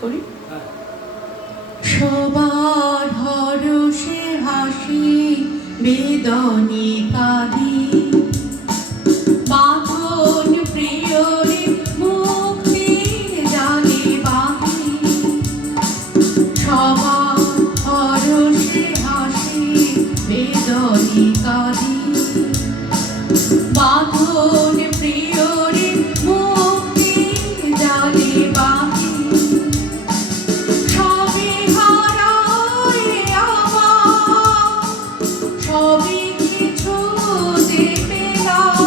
করি। সবার হরষে হাসি বেদনে কাঁদি, বাঁধন প্রিয়রে মুক্তির জালে বাঁধি। সবার হরষে হাসি বেদনে কাঁদি, বাঁধন প্রিয়রে মুক্তির জালে বাঁধি। সবই হারায় আমার, সবই কিছুতে পেলাম।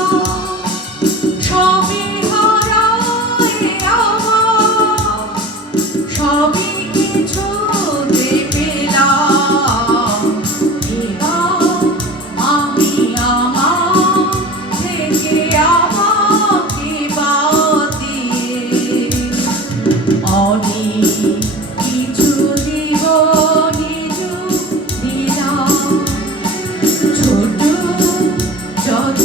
সবই হারায় আমার, সবই কিছুতে পেলাম। এবার আমি আমার থেকে আমাকে বাদ দিয়ে অনেক কিছু জীবনে দিলাম। ছোট যত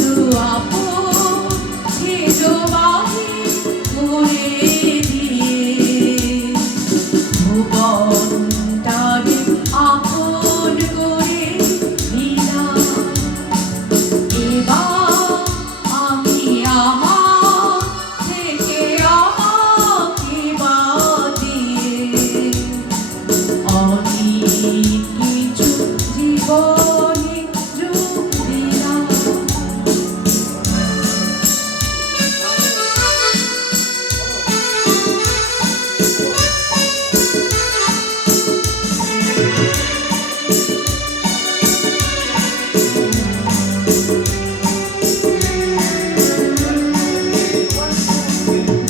আপন ছিল বাহির করে দিয়ে, ভুবনটারে আপন করে দিলাম। এবার আমি আমার থেকে আমাকে বাদ দিয়ে অনেক কিছু জীবনে যোগ দিলাম।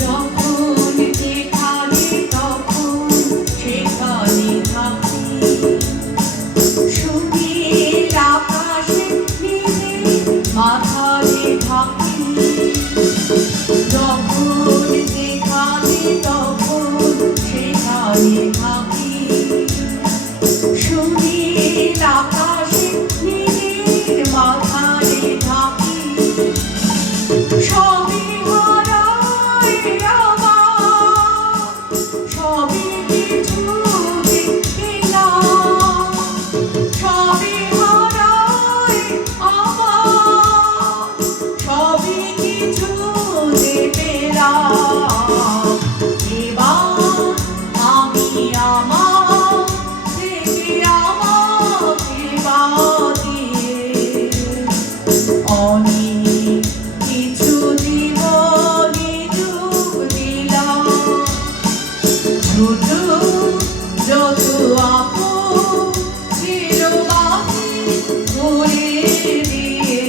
যখন যেখানে তখন সেখানে থাকি, সুনীল আকাশে নিজে মাথায় থাকি। যখন যেখানে তখন সেখানে থাকি, সুনীল আকাশে নিজের মাথায় থাকি। সবই হারায় আমার, সবই কিছুতে পেলাম। সবই হারায় আমার, সবই কিছুতে পেলাম। এবার আমি আমার থেকে আমাকে বাদ দিয়ে অনেক কিছু জীবনে যোগ দিলাম। ছোট যত আপন ছিল বাহির করে দিয়ে,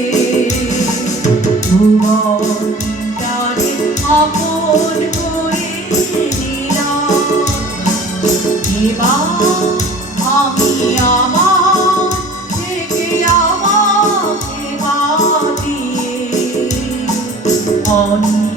ভুবনটারে আপন করে দিলাম। এবার আমি আমার থেকে আমাকে বাদ দিয়ে অনেক